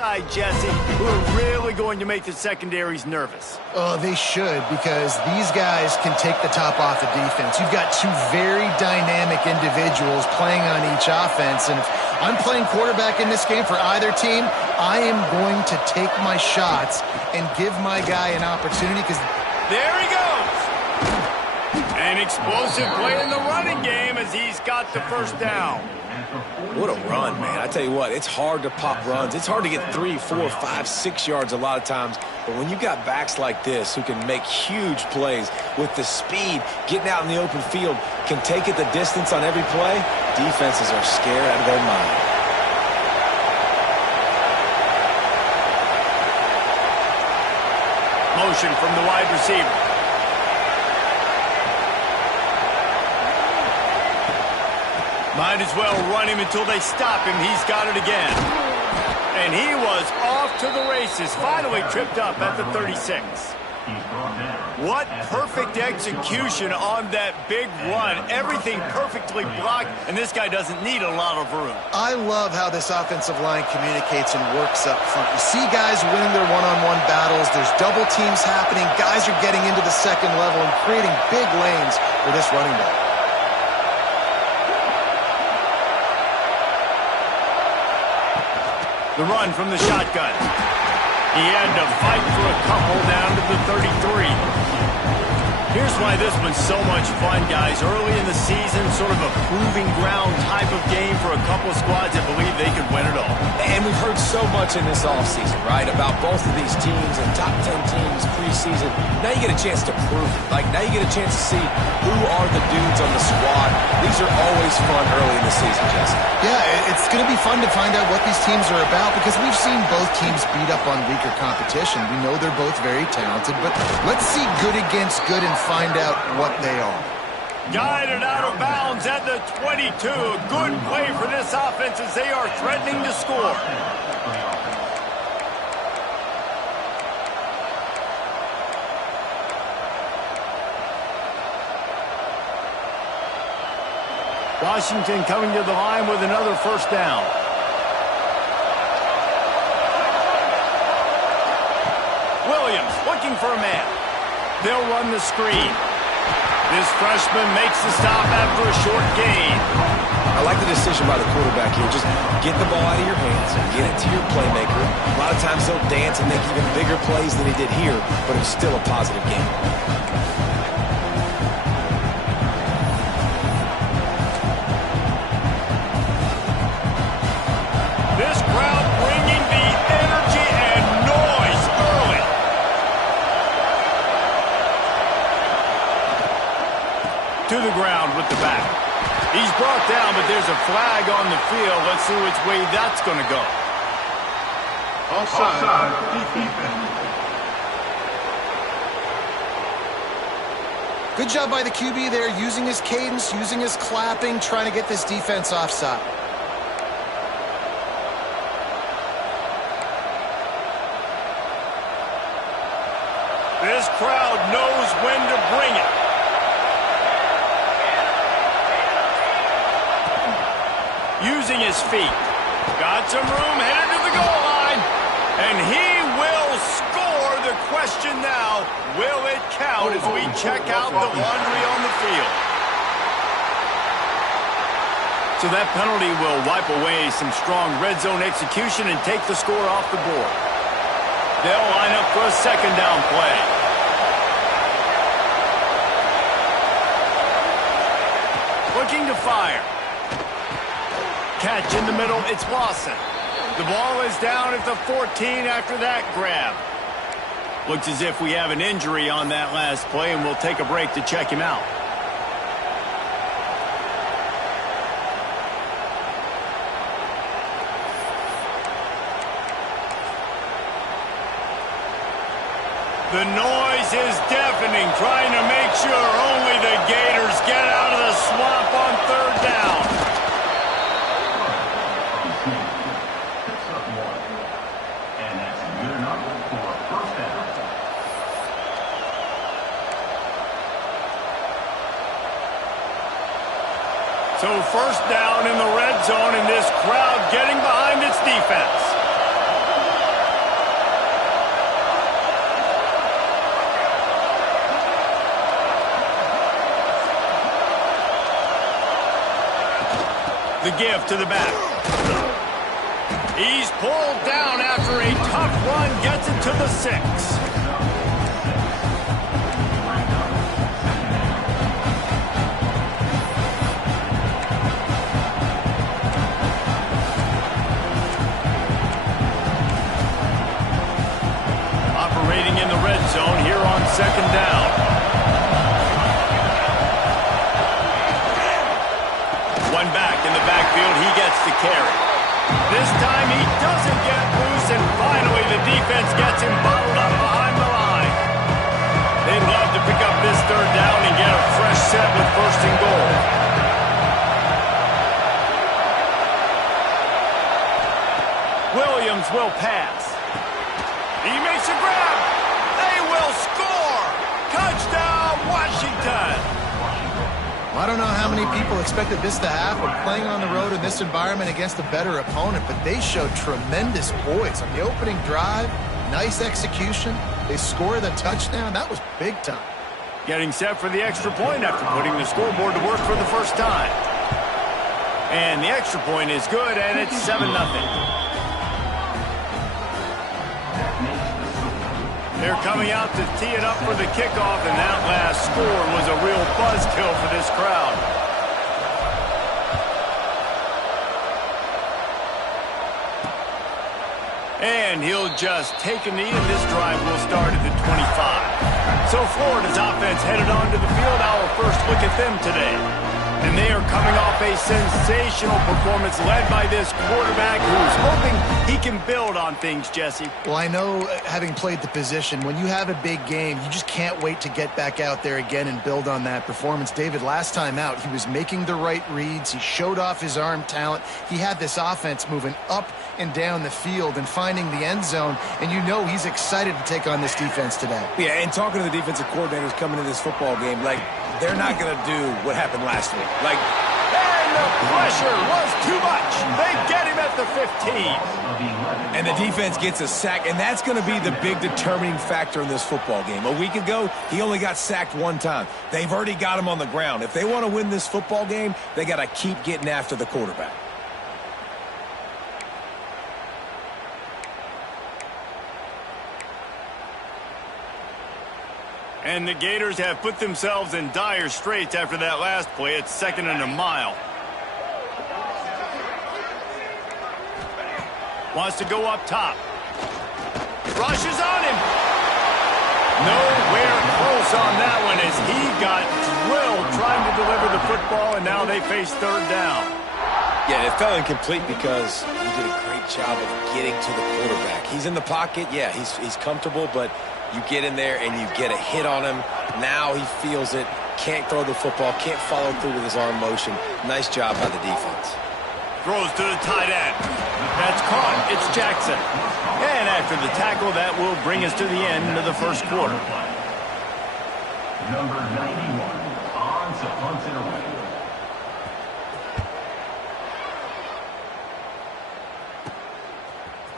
Side, Jesse, who are really going to make the secondaries nervous. Oh, they should, because these guys can take the top off the defense. You've got two very dynamic individuals playing on each offense, and if I'm playing quarterback in this game for either team, I am going to take my shots and give my guy an opportunity, because there he goes. An explosive play in the running game as he's got the first down. What a run, man. I tell you what, it's hard to pop runs. It's hard to get 3, 4, 5, 6 yards a lot of times. But when you got backs like this who can make huge plays with the speed, getting out in the open field, can take it the distance on every play, defenses are scared out of their mind. Motion from the wide receiver. Might as well run him until they stop him. He's got it again. And he was off to the races. Finally tripped up at the 36. What perfect execution on that big run. Everything perfectly blocked, and this guy doesn't need a lot of room. I love how this offensive line communicates and works up front. You see guys winning their one-on-one battles. There's double teams happening. Guys are getting into the second level and creating big lanes for this running back. The run from the shotgun. He had to fight for a couple down to the 33. Here's why this one's so much fun, guys. Early in the season, sort of a proving ground type of game for a couple squads that believe they could win it all. And we've heard so much in this offseason, right, about both of these teams and top 10 teams preseason. Now you get a chance to prove it. Like, now you get a chance to see who are the dudes on the squad. These are always fun early in the season, Jesse. Yeah, it's going to be fun to find out what these teams are about, because we've seen both teams beat up on weaker competition. We know they're both very talented, but let's see good against good and find out what they are. Guided out of bounds at the 22. Good play for this offense as they are threatening to score. Washington coming to the line with another first down. Williams looking for a man. They'll run the screen. This freshman makes the stop after a short gain. I like the decision by the quarterback here. Just get the ball out of your hands and get it to your playmaker. A lot of times they'll dance and make even bigger plays than he did here, but it's still a positive game. This crowd bringing the energy and noise early. To the ground with the back. He's brought down, but there's a flag on the field. Let's see which way that's going to go. Offside. Defense. Good job by the QB there, using his cadence, using his clapping, trying to get this defense offside. This crowd knows when to bring it. Using his feet. Got some room, headed to the goal line. And he will score. The question now, will it count as we check out the laundry on the field? So that penalty will wipe away some strong red zone execution and take the score off the board. They'll line up for a second down play. Looking to fire. Catch in the middle, it's Lawson. The ball is down at the 14 after that grab. Looks as if we have an injury on that last play, and we'll take a break to check him out. The noise is deafening, trying to make sure only the Gators get out of the swamp on third down. So first down in the red zone, and this crowd getting behind its defense. The give to the back. He's pulled down after a tough run, gets it to the 6. Operating in the red zone here on 2nd down. One back in the backfield, he gets the carry. This time he doesn't get loose, and finally the defense gets him bottled up behind the line. They'd love to pick up this 3rd down and get a fresh set with 1st and goal. Williams will pass. He makes a grab. They will score. Touchdown, Washington. I don't know how many people expected this to happen, playing on the road in this environment against a better opponent, but they showed tremendous poise on the opening drive. Nice execution. They scored a touchdown. That was big time. Getting set for the extra point after putting the scoreboard to work for the first time. And the extra point is good, and it's 7-0. They're coming out to tee it up for the kickoff, and that last score was a real buzzkill for this crowd. And he'll just take a knee, and this drive will start at the 25. So Florida's offense headed onto the field. Our first look at them today. And they are coming off a sensational performance led by this quarterback who's hoping he can build on things, Jesse. Well, I know, having played the position, when you have a big game, you just can't wait to get back out there again and build on that performance. David, last time out, he was making the right reads. He showed off his arm talent. He had this offense moving up and down the field and finding the end zone, and you know he's excited to take on this defense today. Yeah, and talking to the defensive coordinators coming into this football game, like, they're not going to do what happened last week. Like, and the pressure was too much. They get him at the 15. And the defense gets a sack, and that's going to be the big determining factor in this football game. A week ago, he only got sacked 1 time. They've already got him on the ground. If they want to win this football game, they got to keep getting after the quarterback. And the Gators have put themselves in dire straits after that last play. It's 2nd and a mile. Wants to go up top. Rushes on him. Nowhere close on that one as he got drilled trying to deliver the football, and now they face 3rd down. Yeah, it fell incomplete because he did a great job of getting to the quarterback. He's in the pocket. Yeah, he's comfortable, but you get in there and you get a hit on him. Now he feels it, can't throw the football, can't follow through with his arm motion. Nice job by the defense. Throws to the tight end. That's caught. It's Jackson. And after the tackle, that will bring us to the end of the first quarter. Number 91, on to punt it away.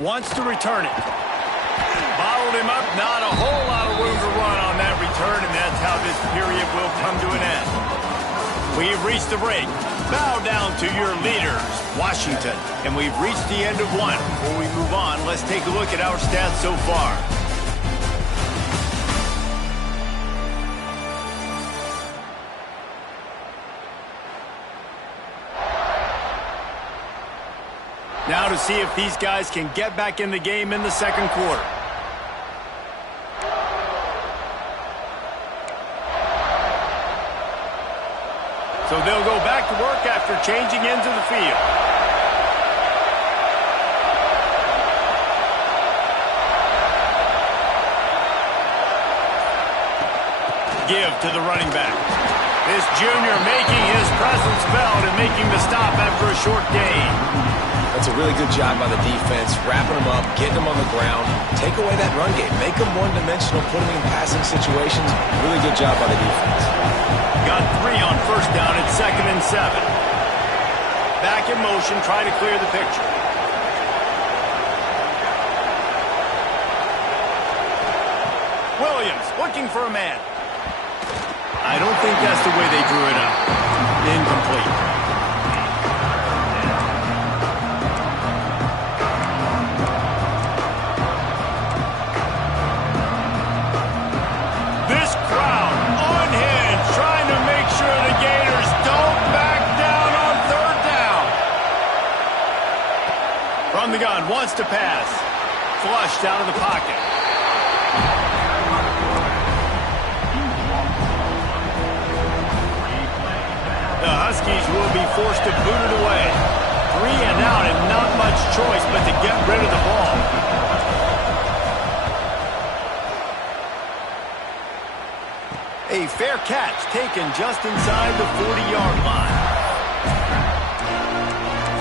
Wants to return it. Bottled him up. Not a whole lot of room to run on that return, and that's how this period will come to an end. We've reached the break. Bow down to your leaders, Washington. And we've reached the end of one. Before we move on, let's take a look at our stats so far. Now to see if these guys can get back in the game in the second quarter. So they'll go back to work after changing into the field. Give to the running back. This junior making his presence felt and making the stop after a short gain. That's a really good job by the defense, wrapping them up, getting them on the ground, take away that run game, make them one-dimensional, put them in passing situations. Really good job by the defense. Got 3 on first down at 2nd and 7. Back in motion, try to clear the picture. Williams looking for a man. I don't think that's the way they drew it up. Incomplete. gun, wants to pass. Flushed out of the pocket. The Huskies will be forced to boot it away. 3 and out and not much choice but to get rid of the ball. A fair catch taken just inside the 40-yard line.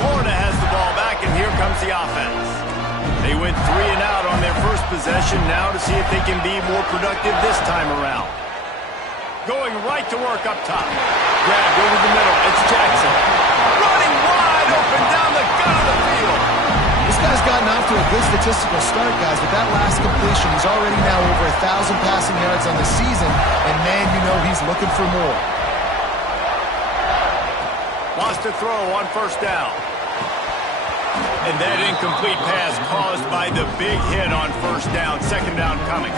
Florida has the ball back, and here comes the offense. They went 3 and out on their first possession, now to see if they can be more productive this time around. Going right to work up top. Grabbed over the middle. It's Jackson. Running wide open down the gut of the field. This guy's gotten off to a good statistical start, guys. With that last completion, he's already now over 1,000 passing yards on the season. And, man, you know he's looking for more. Lost a throw on first down. And that incomplete pass caused by the big hit on first down. Second down coming.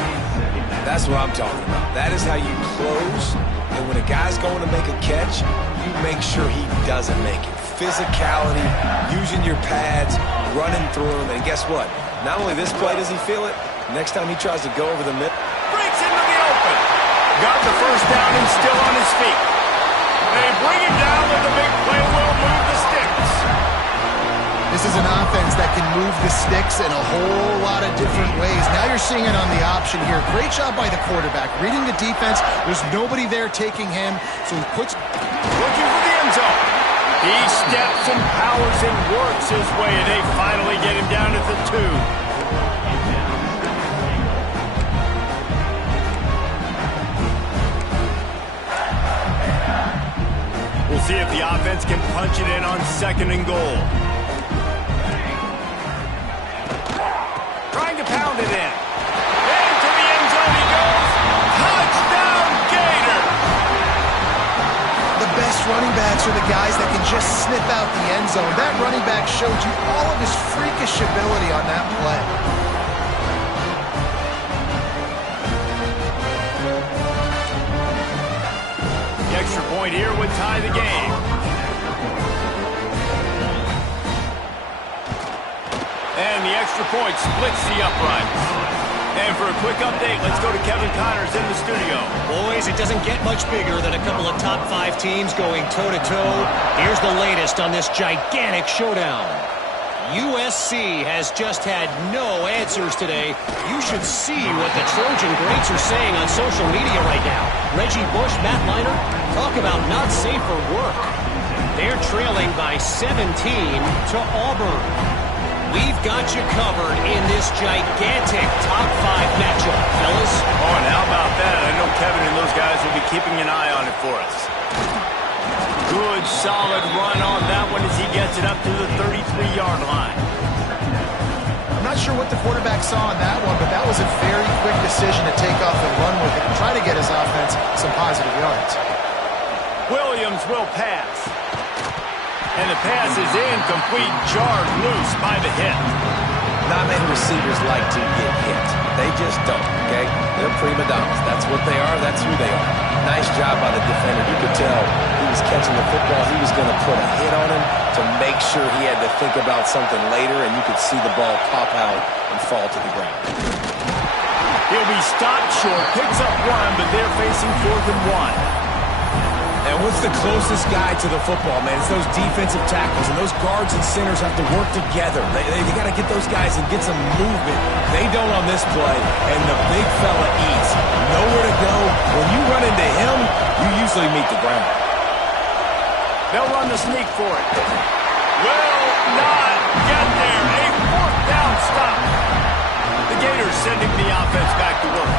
That's what I'm talking about. That is how you close. And when a guy's going to make a catch, you make sure he doesn't make it. Physicality, using your pads, running through them. And guess what? Not only this play does he feel it, next time he tries to go over the middle. Breaks into the open. Got the first down and still on his feet. They bring him down with the big play. Will move the sticks. This is an offense that can move the sticks in a whole lot of different ways. Now you're seeing it on the option here. Great job by the quarterback. Reading the defense. There's nobody there taking him. So he puts... Looking for the end zone. He steps and powers and works his way. They finally get him down at the 2. We'll see if the offense can punch it in on 2nd and goal. Trying to pound it in. Into the end zone he goes. Touchdown, Gator! The best running backs are the guys that can just sniff out the end zone. That running back showed you all of his freakish ability on that play. The extra point here would tie the game. And the extra point splits the uprights. And for a quick update, let's go to Kevin Connors in the studio. Boys, it doesn't get much bigger than a couple of top 5 teams going toe-to-toe. Here's the latest on this gigantic showdown. USC has just had no answers today. You should see what the Trojan greats are saying on social media right now. Reggie Bush, Matt Leinart, talk about not safe for work. They're trailing by 17 to Auburn. We've got you covered in this gigantic top 5 matchup, fellas. Oh, and how about that? I know Kevin and those guys will be keeping an eye on it for us. Good, solid run on that one as he gets it up to the 33-yard line. I'm not sure what the quarterback saw on that one, but that was a very quick decision to take off and run with it and try to get his offense some positive yards. Williams will pass. And the pass is incomplete, jarred loose by the hit. Not many receivers like to get hit. They just don't, okay? They're prima donnas. That's what they are. That's who they are. Nice job by the defender. You could tell he was catching the football. He was going to put a hit on him to make sure he had to think about something later, and you could see the ball pop out and fall to the ground. He'll be stopped short, picks up 1, but they're facing 4th and 1. And what's the closest guy to the football, man? It's those defensive tackles, and those guards and centers have to work together. They got to get those guys and get some movement. They don't on this play, and the big fella eats. Nowhere to go. When you run into him, you usually meet the ground. They'll run the sneak for it. Will not get there. A 4th down stop. The Gators sending the offense back to work.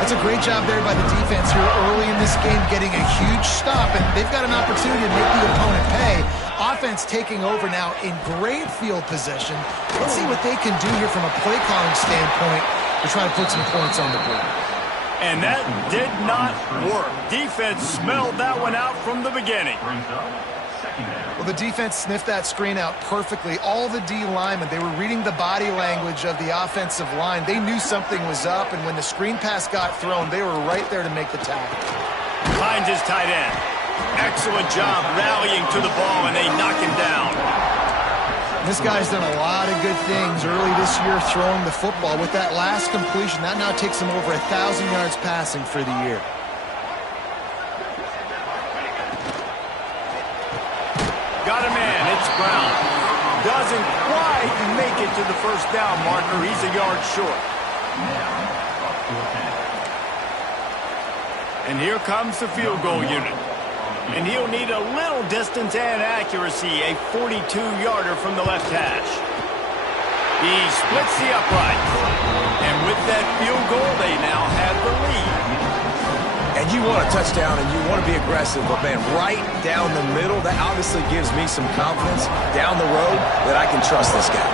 That's a great job there by the defense here early in this game, getting a huge stop, and they've got an opportunity to make the opponent pay. Offense taking over now in great field position. Let's see what they can do here from a play calling standpoint to try to put some points on the board. And that did not work. Defense smelled that one out from the beginning. Well, the defense sniffed that screen out perfectly. All the D linemen, they were reading the body language of the offensive line. They knew something was up, and when the screen pass got thrown, they were right there to make the tackle. Finds his tight end. Excellent job rallying to the ball, and they knock him down. This guy's done a lot of good things early this year throwing the football. With that last completion, that now takes him over 1,000 yards passing for the year. Got a man, it's Brown. Doesn't quite make it to the first down marker. He's a yard short. And here comes the field goal unit. And he'll need a little distance and accuracy, a 42-yarder from the left hash. He splits the uprights. And with that field goal, they now have the lead. And you want a touchdown and you want to be aggressive, but man, right down the middle, that obviously gives me some confidence down the road that I can trust this guy.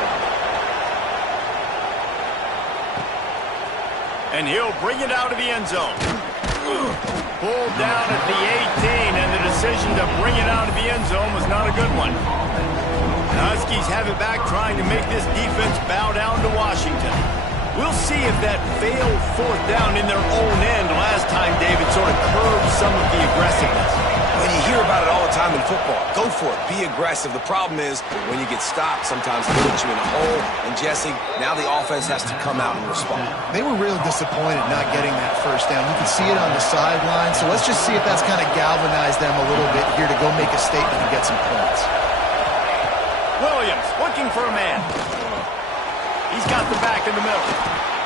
And he'll bring it out of the end zone. Pulled down at the 18, and the decision to bring it out of the end zone was not a good one. The Huskies have it back, trying to make this defense bow down to Washington. We'll see if that failed fourth down in their own end last time, David, sort of curbed some of the aggressiveness. When you hear about it all the time in football, go for it. Be aggressive. The problem is when you get stopped, sometimes it puts you in a hole. And, Jesse, now the offense has to come out and respond. They were real disappointed not getting that first down. You can see it on the sideline. So let's just see if that's kind of galvanized them a little bit here to go make a statement and get some points. Williams looking for a man. He's got the back in the middle.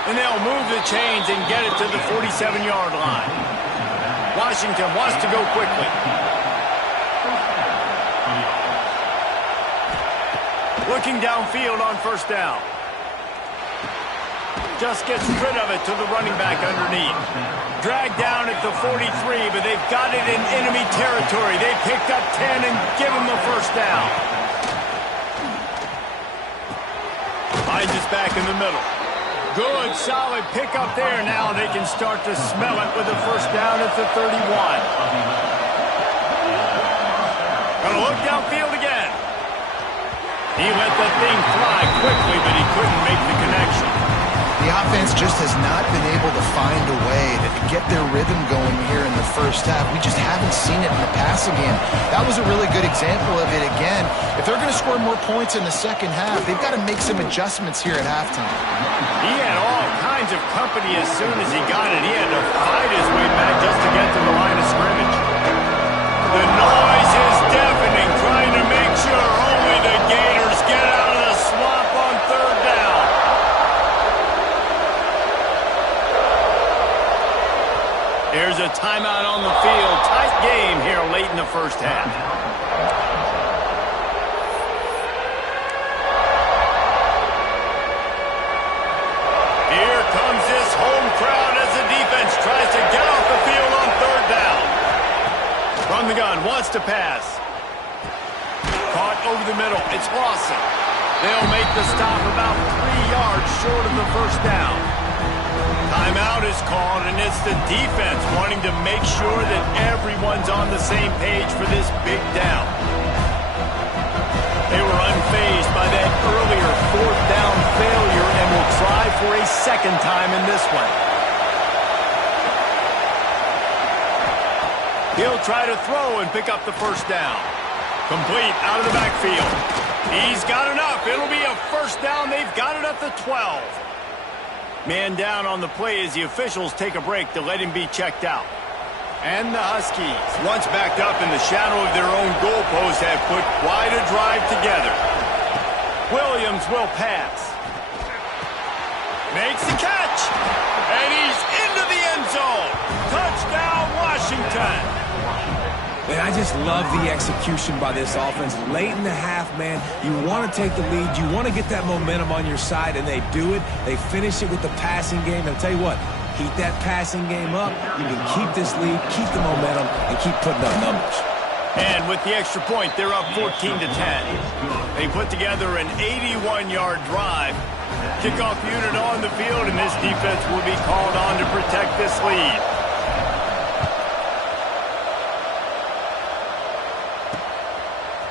And they'll move the chains and get it to the 47-yard line. Washington wants to go quickly. Looking downfield on first down. Just gets rid of it to the running back underneath. Dragged down at the 43, but they've got it in enemy territory. They picked up 10 and give him the first down. Finds us back in the middle. Good, solid pickup there. Now they can start to smell it with a first down at the 31. Gonna look downfield again. He let that thing fly quickly, but he couldn't make the connection. The offense just has not been able to find a way to get their rhythm going here in the first half. We just haven't seen it in the passing game. That was a really good example of it again. If they're going to score more points in the second half, they've got to make some adjustments here at halftime. He had all kinds of company as soon as he got it. He had to fight his way back just to get to the line of scrimmage. The noise is deafening, trying to make sure only the Gators get out of the swamp on third down. Here's a timeout on the field. Tight game here late in the first half. Here comes this home crowd as the defense tries to get off the field on third down. From the gun, wants to pass. Caught over the middle. It's Lawson. They'll make the stop about 3 yards short of the first down. Timeout is called, and it's the defense wanting to make sure that everyone's on the same page for this big down. They were unfazed by that earlier fourth down failure and will try for a second time in this one. He'll try to throw and pick up the first down. Complete out of the backfield. He's got enough. It'll be a first down. They've got it at the 12. Man down on the play as the officials take a break to let him be checked out. And the Huskies, once backed up in the shadow of their own goalpost, have put quite a drive together. Williams will pass. Makes the catch. And he's into the end zone. Touchdown, Washington. Man, I just love the execution by this offense. Late in the half, man, you want to take the lead. You want to get that momentum on your side, and they do it. They finish it with the passing game. And I'll tell you what, keep that passing game up. You can keep this lead, keep the momentum, and keep putting up numbers. And with the extra point, they're up 14-10. They put together an 81-yard drive. Kickoff unit on the field, and this defense will be called on to protect this lead.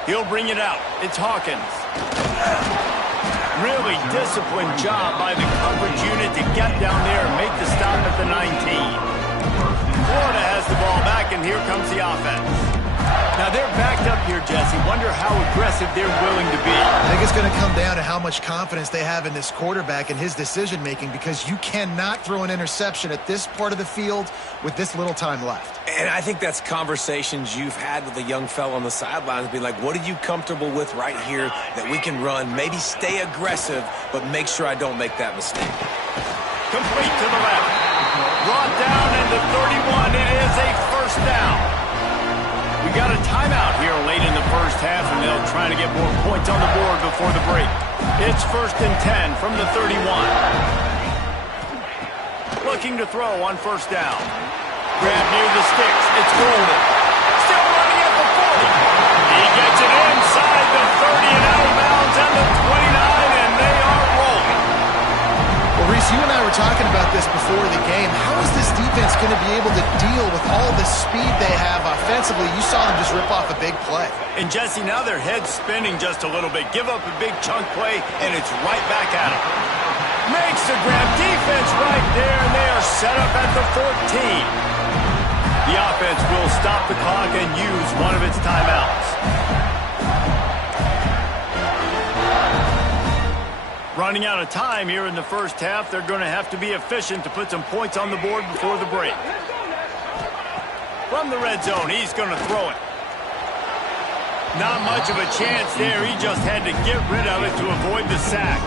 He'll bring it out. It's Hawkins. Really disciplined job by the coverage unit to get down there and make the stop at the 19. Florida has the ball back, and here comes the offense. Now they're backed up here, Jesse. Wonder how aggressive they're willing to be. I think it's going to come down to how much confidence they have in this quarterback and his decision-making, because you cannot throw an interception at this part of the field with this little time left. And I think that's conversations you've had with a young fella on the sidelines. Be like, what are you comfortable with right here that we can run? Maybe stay aggressive, but make sure I don't make that mistake. Complete to the left. Brought down into 31. It is a first down. We got a timeout here late in the first half, and they'll try to get more points on the board before the break. It's 1st and 10 from the 31. Looking to throw on first down. Grab near the sticks. It's Golden. Still running at the 40. He gets it inside the 30 and out of bounds at the 29, and they are rolling. Well, Reese, you and I were talking about this before the game. How is this defense going to be able to deal with all the speed they have offensively? You saw them just rip off a big play. And, Jesse, now their head's spinning just a little bit. Give up a big chunk play, and it's right back at them. Makes the grab. Defense right there, and they are set up at the 14. The offense will stop the clock and use one of its timeouts. Running out of time here in the first half. They're going to have to be efficient to put some points on the board before the break. From the red zone, he's going to throw it. Not much of a chance there. He just had to get rid of it to avoid the sack.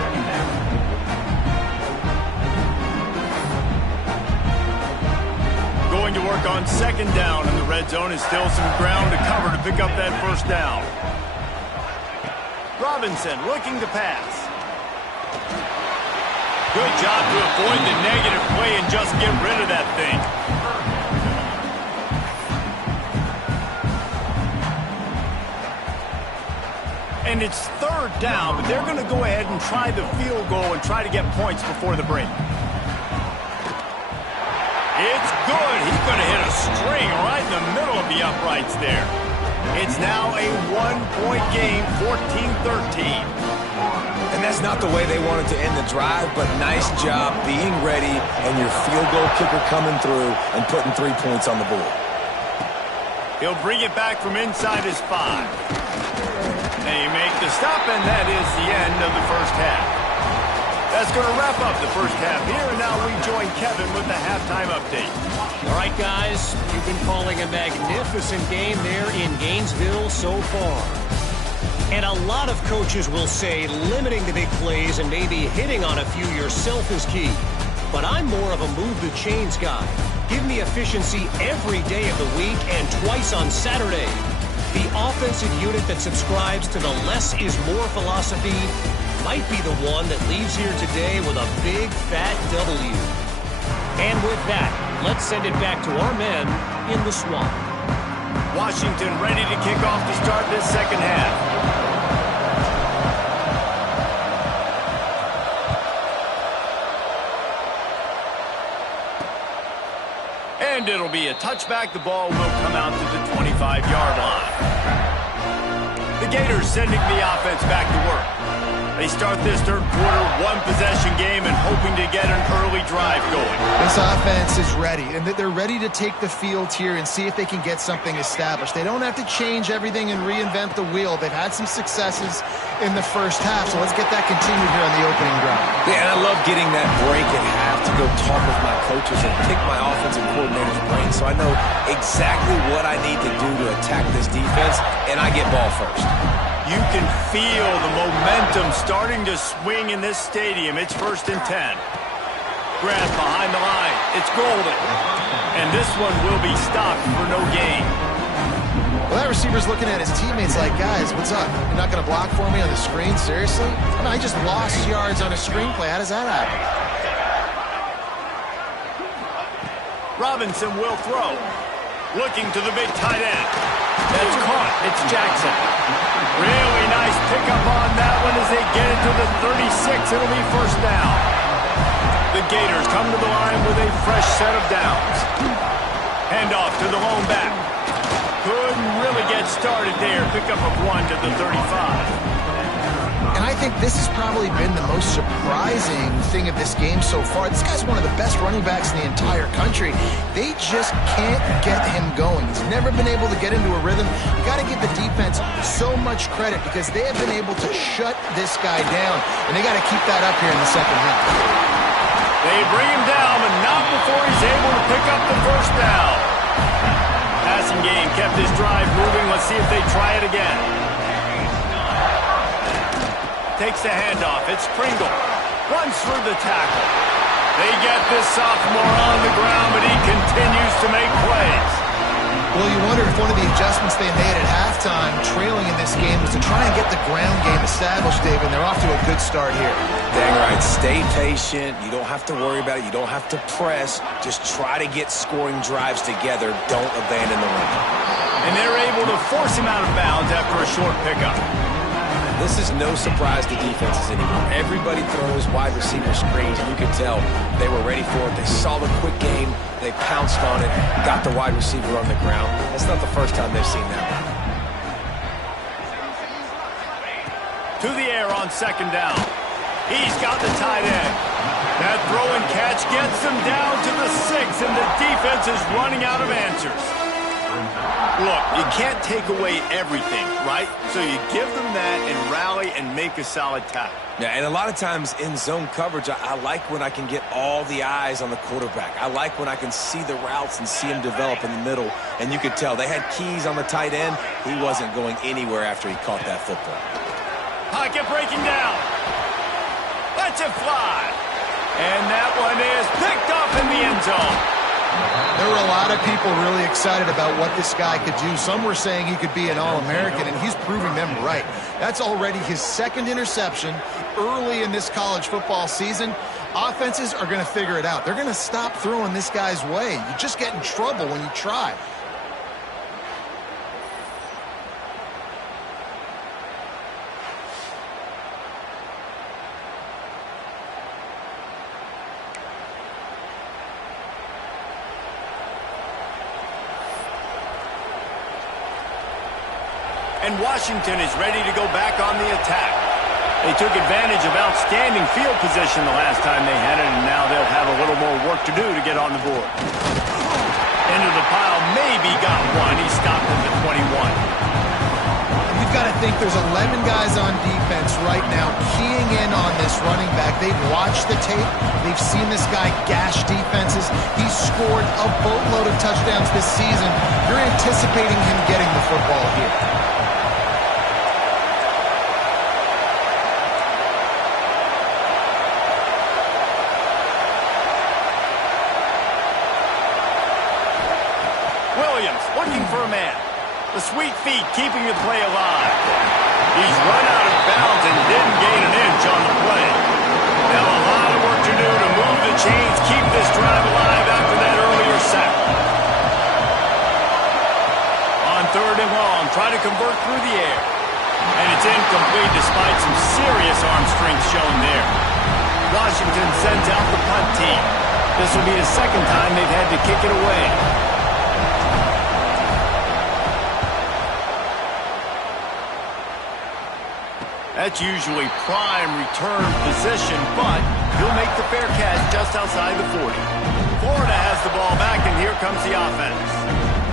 Going to work on second down in the red zone. Is still some ground to cover to pick up that first down. Robinson looking to pass. Good job to avoid the negative play and just get rid of that thing. And it's third down, but they're going to go ahead and try the field goal and try to get points before the break. It's good. He's going to hit a string right in the middle of the uprights there. It's now a one-point game, 14-13. And that's not the way they wanted to end the drive, but nice job being ready and your field goal kicker coming through and putting 3 points on the board. He'll bring it back from inside his 5. They make the stop, and that is the end of the first half. That's going to wrap up the first half here, and now we join Kevin with the halftime update. All right, guys, you've been calling a magnificent game there in Gainesville so far. And a lot of coaches will say limiting the big plays and maybe hitting on a few yourself is key. But I'm more of a move the chains guy. Give me efficiency every day of the week and twice on Saturday. The offensive unit that subscribes to the less is more philosophy might be the one that leaves here today with a big fat W. And with that, let's send it back to our men in the swamp. Washington ready to kick off to start this second half. And it'll be a touchback. The ball will come out to the 25-yard line. The Gators sending the offense back to work. They start this third quarter one-possession game and hoping to get an early drive going. This offense is ready, and they're ready to take the field here and see if they can get something established. They don't have to change everything and reinvent the wheel. They've had some successes in the first half, so let's get that continued here on the opening drive. Yeah, and I love getting that break at half to go talk with my coaches and pick my offensive coordinator's brain so I know exactly what I need to do to attack this defense, and I get ball first. You can feel the momentum starting to swing in this stadium. It's 1st and 10. Grab behind the line. It's Golden. And this one will be stopped for no gain. Well, that receiver's looking at his teammates like, guys, what's up? You're not going to block for me on the screen? Seriously? I mean, I just lost yards on a screenplay. How does that happen? Robinson will throw. Looking to the big tight end. That's caught. It's Jackson. Really nice pickup on that one as they get it to the 36. It'll be first down. The Gators come to the line with a fresh set of downs. Handoff to the lone back. Couldn't really get started there. Pickup of 1 to the 35. And I think this has probably been the most surprising thing of this game so far. This guy's one of the best running backs in the entire country. They just can't get him going. He's never been able to get into a rhythm. You got to give the defense so much credit because they have been able to shut this guy down, and they got to keep that up here in the second half. They bring him down, but not before he's able to pick up the first down. Passing game kept his drive moving. Let's see if they try it again. Takes the handoff. It's Pringle. Runs through the tackle. They get this sophomore on the ground, but he continues to make plays. Well, you wonder if one of the adjustments they made at halftime, trailing in this game, was to try and get the ground game established, David. They're off to a good start here. Dang right. Stay patient. You don't have to worry about it. You don't have to press. Just try to get scoring drives together. Don't abandon the run. And they're able to force him out of bounds after a short pickup. This is no surprise to defenses anymore. Everybody throws wide receiver screens, and you can tell they were ready for it. They saw the quick game. They pounced on it, got the wide receiver on the ground. That's not the first time they've seen that one. To the air on second down. He's got the tight end. That throw and catch gets them down to the 6, and the defense is running out of answers. Look, you can't take away everything, right? So you give them that and rally and make a solid tackle. Yeah, and a lot of times in zone coverage, I like when I can get all the eyes on the quarterback. I like when I can see the routes and see him develop in the middle. And you could tell they had keys on the tight end. He wasn't going anywhere after he caught that football. Pocket breaking down. Lets it fly. And that one is picked up in the end zone. There were a lot of people really excited about what this guy could do. Some were saying he could be an All-American, and he's proving them right. That's already his second interception early in this college football season. Offenses are going to figure it out. They're going to stop throwing this guy's way. You just get in trouble when you try. And Washington is ready to go back on the attack. They took advantage of outstanding field position the last time they had it, and now they'll have a little more work to do to get on the board. Into the pile, maybe got one. He stopped at the 21. You've got to think there's 11 guys on defense right now keying in on this running back. They've watched the tape. They've seen this guy gash defenses. He's scored a boatload of touchdowns this season. You're anticipating him getting the football here. Looking for a man. The sweet feet keeping the play alive. He's run out of bounds and didn't gain an inch on the play. Now a lot of work to do to move the chains, keep this drive alive after that earlier sack. On third and long, try to convert through the air. And it's incomplete despite some serious arm strength shown there. Washington sends out the punt team. This will be the second time they've had to kick it away. That's usually prime return position, but he'll make the fair catch just outside the 40. Florida has the ball back, and here comes the offense.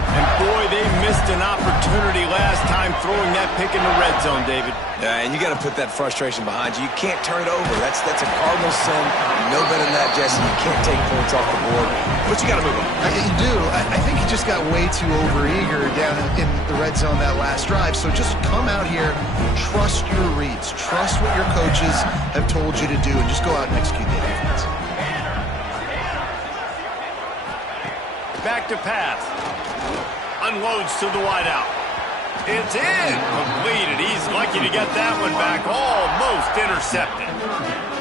And boy, they missed an opportunity last time throwing that pick in the red zone, David. Yeah, and you got to put that frustration behind you. You can't turn it over. That's a cardinal sin. You know better than that, Jesse. You can't take points off the board, but you got to move on. You do. I think he just got way too overeager down in the red zone that last drive. So just come out here, trust your reads, trust what your coaches have told you to do, and just go out and execute the defense. Back to pass. Unloads to the wideout. It's in. Completed. He's lucky to get that one back. Almost intercepted.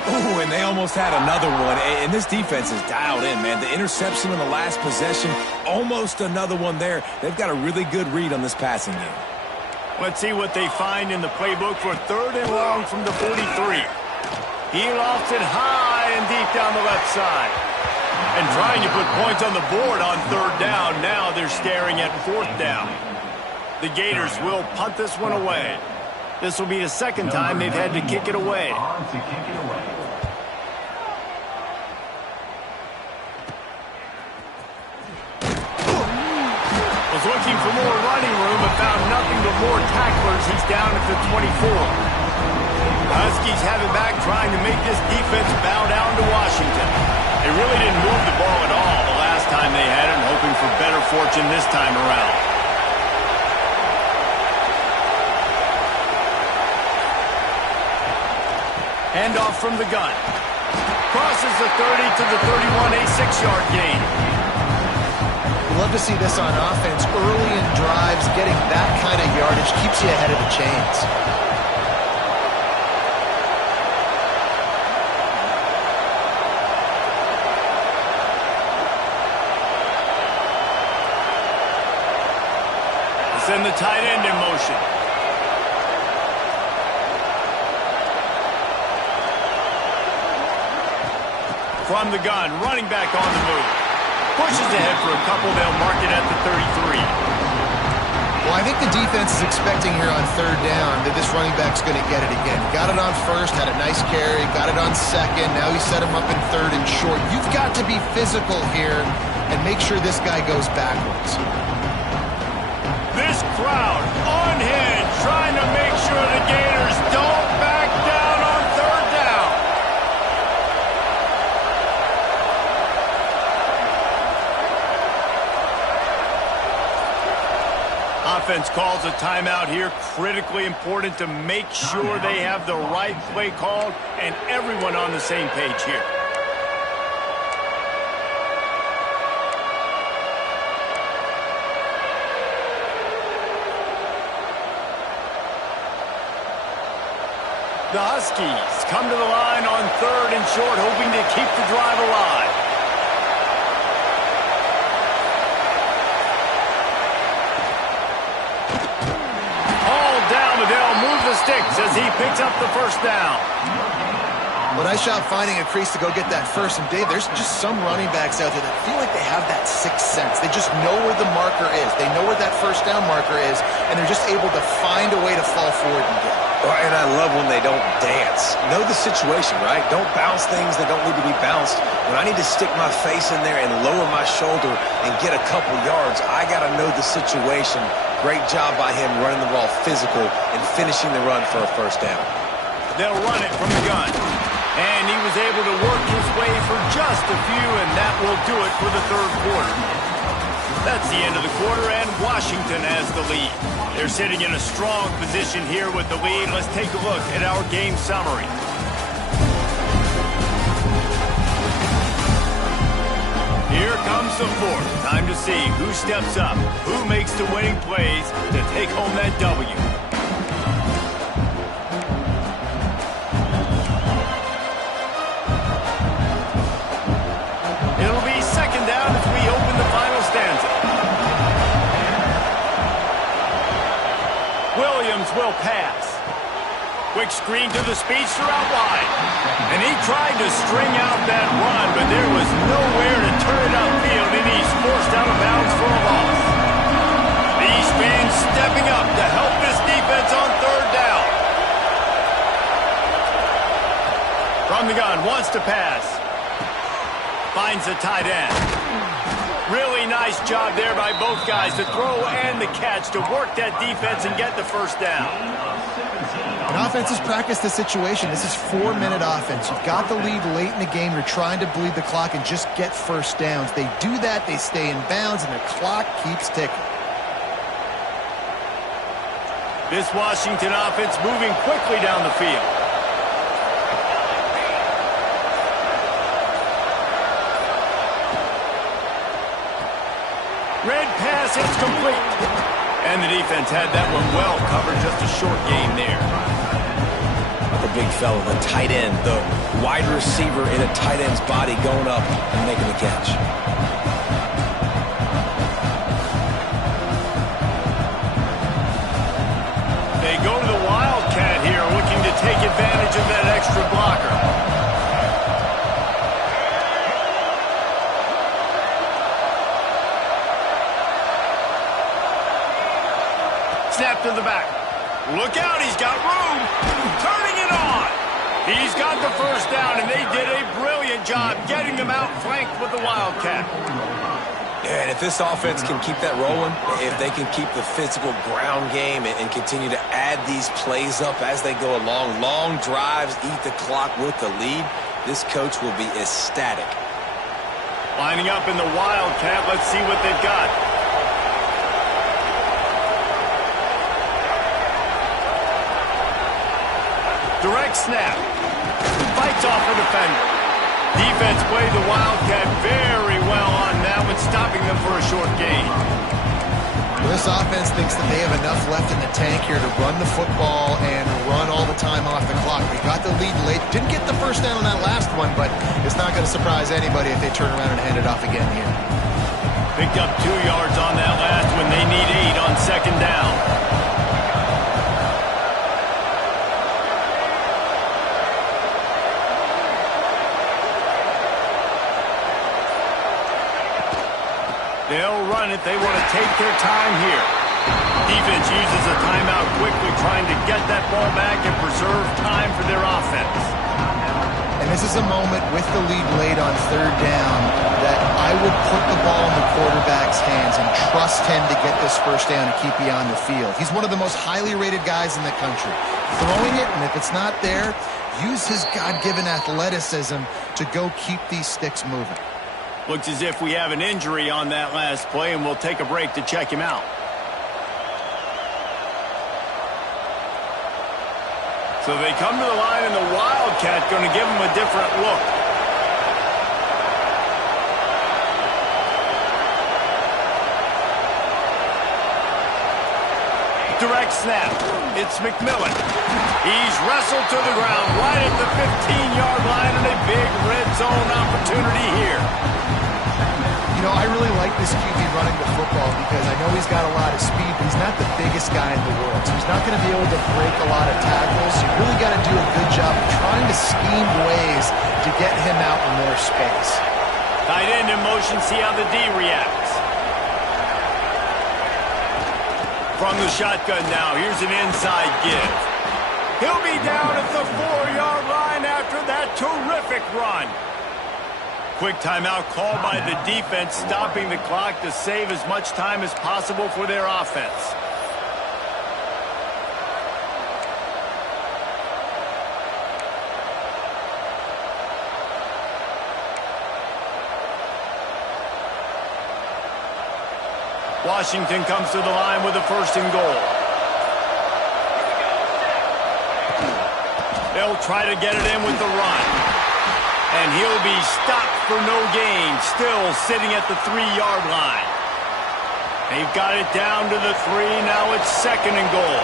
Oh, and they almost had another one. And this defense is dialed in, man. The interception on the last possession, almost another one there. They've got a really good read on this passing game. Let's see what they find in the playbook for third and long from the 43. He lofts it high and deep down the left side. And trying to put points on the board on third down. Now they're staring at fourth down. The Gators will punt this one away. This will be the second time they've had to kick it away. On to kick it away. Was looking for more running room, but found nothing but more tacklers. He's down at the 24. Huskies have it back, trying to make this defense bow down to Washington. They really didn't move the ball at all the last time they had it, hoping for better fortune this time around. Handoff from the gun. Crosses the 30 to the 31, a 6-yard gain. Love to see this on offense. Early in drives, getting that kind of yardage keeps you ahead of the chains. Send the tight end in motion. From the gun, running back on the move. Pushes ahead for a couple. They'll mark it at the 33. Well, I think the defense is expecting here on third down that this running back's going to get it again. Got it on first, had a nice carry, got it on second. Now he set him up in third and short. You've got to be physical here and make sure this guy goes backwards. This crowd unhinged, trying to make sure the Gators don't back down on third down. Offense calls a timeout here. Critically important to make sure they have the right play called and everyone on the same page here. The Huskies come to the line on third and short, hoping to keep the drive alive. All down, but they'll move the sticks as he picks up the first down. But I shot finding a crease to go get that first. And, Dave, there's just some running backs out there that feel like they have that sixth sense. They just know where the marker is. They know where that first down marker is, and they're just able to find a way to fall forward and get it. And I love when they don't dance. Know the situation, right? Don't bounce things that don't need to be bounced. When I need to stick my face in there and lower my shoulder and get a couple yards, I got to know the situation. Great job by him running the ball physical and finishing the run for a first down. They'll run it from the gun. And he was able to work his way for just a few, and that will do it for the third quarter. That's the end of the quarter, and Washington has the lead. They're sitting in a strong position here with the lead. Let's take a look at our game summary. Here comes the fourth. Time to see who steps up, who makes the winning plays to take home that W. It'll be second down as we open the final stanza. Williams will pass. Quick screen to the speedster out wide. And he tried to string out that run, but there was nowhere to turn it upfield, and he's forced out of bounds for a loss. These fans stepping up to help this defense on third down. From the gun, wants to pass. Finds the tight end. Really nice job there by both guys to throw and the catch to work that defense and get the first down. And offense has practiced the situation. This is 4-minute offense. You've got the lead late in the game. You're trying to bleed the clock and just get first downs. They do that, they stay in bounds, and the clock keeps ticking. This Washington offense moving quickly down the field. Red pass, it's complete. And the defense had that one well covered, just a short gain there. The big fella, the tight end, the wide receiver in a tight end's body going up and making the catch. They go to the Wildcat here, looking to take advantage of that extra blocker. Snap to the back. Look out, he's got room. Turning it on. He's got the first down, and they did a brilliant job getting them out flanked with the Wildcat. Yeah, and if this offense can keep that rolling, if they can keep the physical ground game and continue to add these plays up as they go along, long drives, eat the clock with the lead, this coach will be ecstatic. Lining up in the Wildcat, let's see what they've got. Direct snap. Fights off a defender. Defense played the Wildcat very well on that one, stopping them for a short gain. This offense thinks that they have enough left in the tank here to run the football and run all the time off the clock. They got the lead late. Didn't get the first down on that last one, but it's not going to surprise anybody if they turn around and hand it off again here. Picked up 2 yards on that last one. They need 8 on second down. They'll run it. They want to take their time here. Defense uses a timeout quickly, trying to get that ball back and preserve time for their offense. And this is a moment with the lead late on third down that I would put the ball in the quarterback's hands and trust him to get this first down and keep you on the field. He's one of the most highly rated guys in the country. Throwing it, and if it's not there, use his God-given athleticism to go keep these sticks moving. Looks as if we have an injury on that last play, and we'll take a break to check him out. So they come to the line, and the Wildcat going to give him a different look. Direct snap. It's McMillan. He's wrestled to the ground right at the 15-yard line, and a big red zone opportunity here. You know, I really like this QB running the football because I know he's got a lot of speed, but he's not the biggest guy in the world. So he's not going to be able to break a lot of tackles. You really got to do a good job of trying to scheme ways to get him out in more space. Tight end in motion, see how the D reacts. From the shotgun now, here's an inside give. He'll be down at the 4-yard line after that terrific run. Quick timeout called by the defense, stopping the clock to save as much time as possible for their offense. Washington comes to the line with a 1st and goal. They'll try to get it in with the run. And he'll be stopped for no gain, still sitting at the 3-yard line. They've got it down to the 3, now it's 2nd and goal.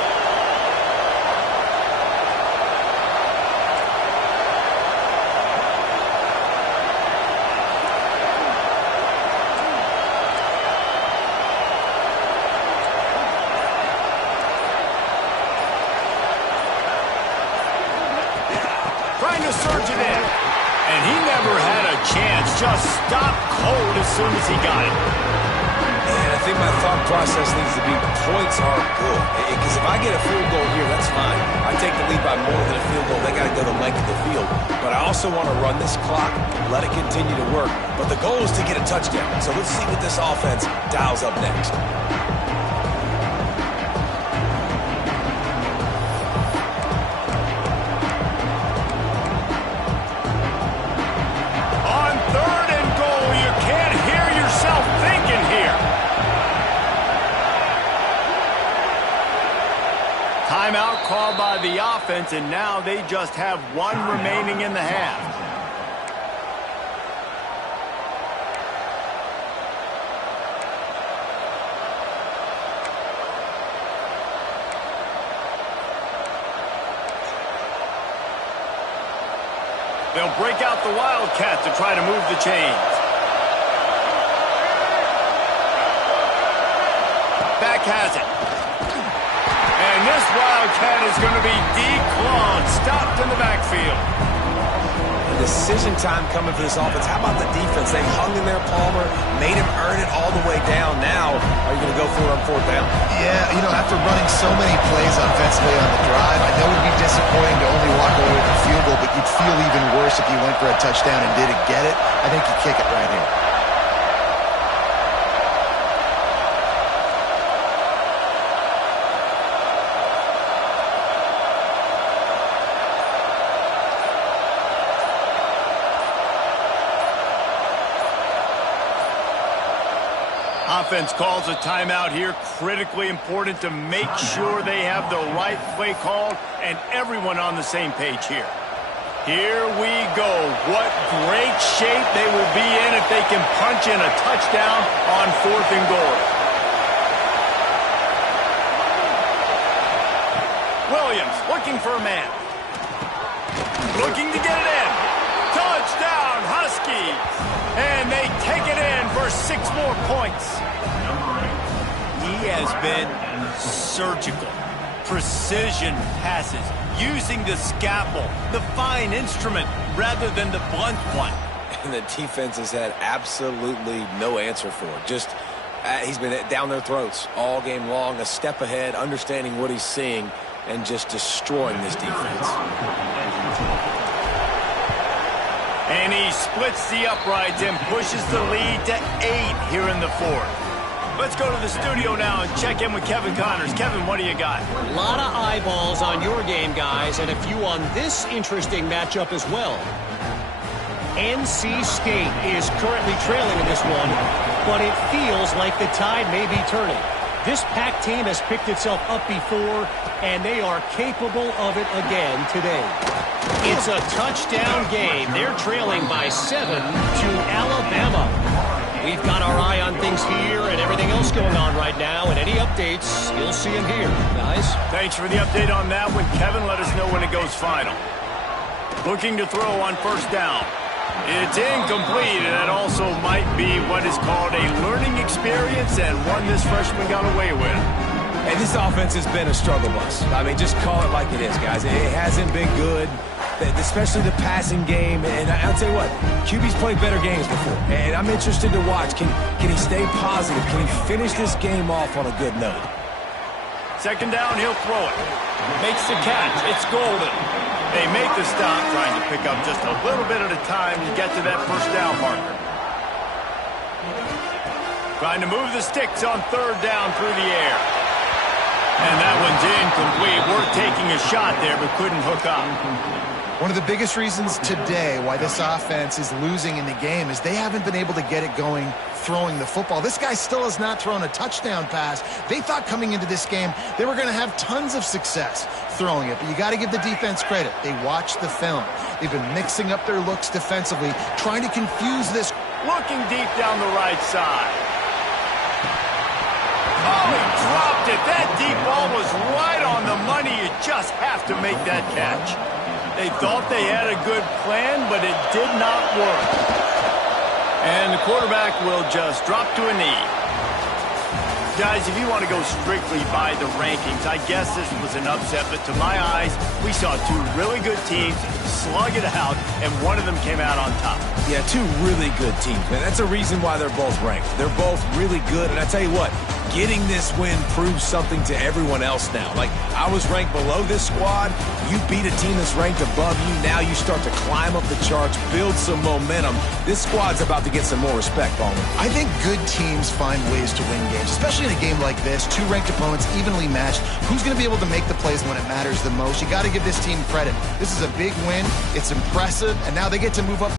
Trying to surge it in. And he never had a chance, just stopped cold as soon as he got it. And I think my thought process needs to be points are good. Because if I get a field goal here, that's fine. I take the lead by more than a field goal. They got to go the length of the field. But I also want to run this clock, let it continue to work. But the goal is to get a touchdown. So let's see what this offense dials up next. Timeout called by the offense, and now they just have 1 remaining in the half. They'll break out the Wildcat to try to move the chains. Back has it. And this Wildcat is going to be declawed, stopped in the backfield. Decision time coming for this offense. How about the defense? They hung in there, Palmer, made him earn it all the way down. Now, are you going to go for it on fourth down? Yeah, after running so many plays offensively on the drive, I know it would be disappointing to only walk away with a field goal, but you'd feel even worse if you went for a touchdown and didn't get it. I think you kick it right here. Offense calls a timeout here. Critically important to make sure they have the right play called and everyone on the same page here. Here we go. What great shape they will be in if they can punch in a touchdown on 4th and goal. Williams looking for a man. Looking to get it in. Touchdown, Huskies. And they take it in for 6 more points. He has been surgical. Precision passes. Using the scalpel, the fine instrument, rather than the blunt one. And the defense has had absolutely no answer for it. Just, he's been down their throats all game long, a step ahead, understanding what he's seeing, and just destroying this defense. And he splits the uprights and pushes the lead to 8 here in the 4th. Let's go to the studio now and check in with Kevin Connors. Kevin, what do you got? A lot of eyeballs on your game, guys, and a few on this interesting matchup as well. NC State is currently trailing in this one, but it feels like the tide may be turning. This Pac team has picked itself up before, and they are capable of it again today. It's a touchdown game. They're trailing by 7 to Alabama. We've got our eye on things here and everything else going on right now, and any updates, you'll see them here, guys. Thanks for the update on that one. Kevin, let us know when it goes final. Looking to throw on 1st down. It's incomplete, and that also might be what is called a learning experience and one this freshman got away with. And this offense has been a struggle bus. I mean, just call it like it is, guys. It hasn't been good, especially the passing game. And I'll tell you what, QB's played better games before. And I'm interested to watch. Can he stay positive? Can he finish this game off on a good note? 2nd down, he'll throw it. Makes the catch. It's golden. They make the stop, trying to pick up just a little bit at a time to get to that 1st down marker. Trying to move the sticks on 3rd down through the air. And that one's incomplete. We're taking a shot there, but couldn't hook up. One of the biggest reasons today why this offense is losing in the game is they haven't been able to get it going throwing the football. This guy still has not thrown a touchdown pass. They thought coming into this game they were going to have tons of success throwing it, but you got to give the defense credit. They watched the film. They've been mixing up their looks defensively, trying to confuse this. Looking deep down the right side. Oh, he dropped it. That deep ball was right on the money. You just have to make that catch. They thought they had a good plan, but it did not work. And the quarterback will just drop to a knee. Guys, if you want to go strictly by the rankings, I guess this was an upset, but to my eyes, we saw 2 really good teams slug it out, and one of them came out on top. Yeah, 2 really good teams, man. That's a reason why they're both ranked. They're both really good, and I tell you what, getting this win proves something to everyone else now. Like, I was ranked below this squad. You beat a team that's ranked above you. Now you start to climb up the charts, build some momentum. This squad's about to get some more respect, Ballman. I think good teams find ways to win games, especially in a game like this. 2 ranked opponents, evenly matched. Who's going to be able to make the plays when it matters the most? You got to give this team credit. This is a big win. It's impressive, and now they get to move up.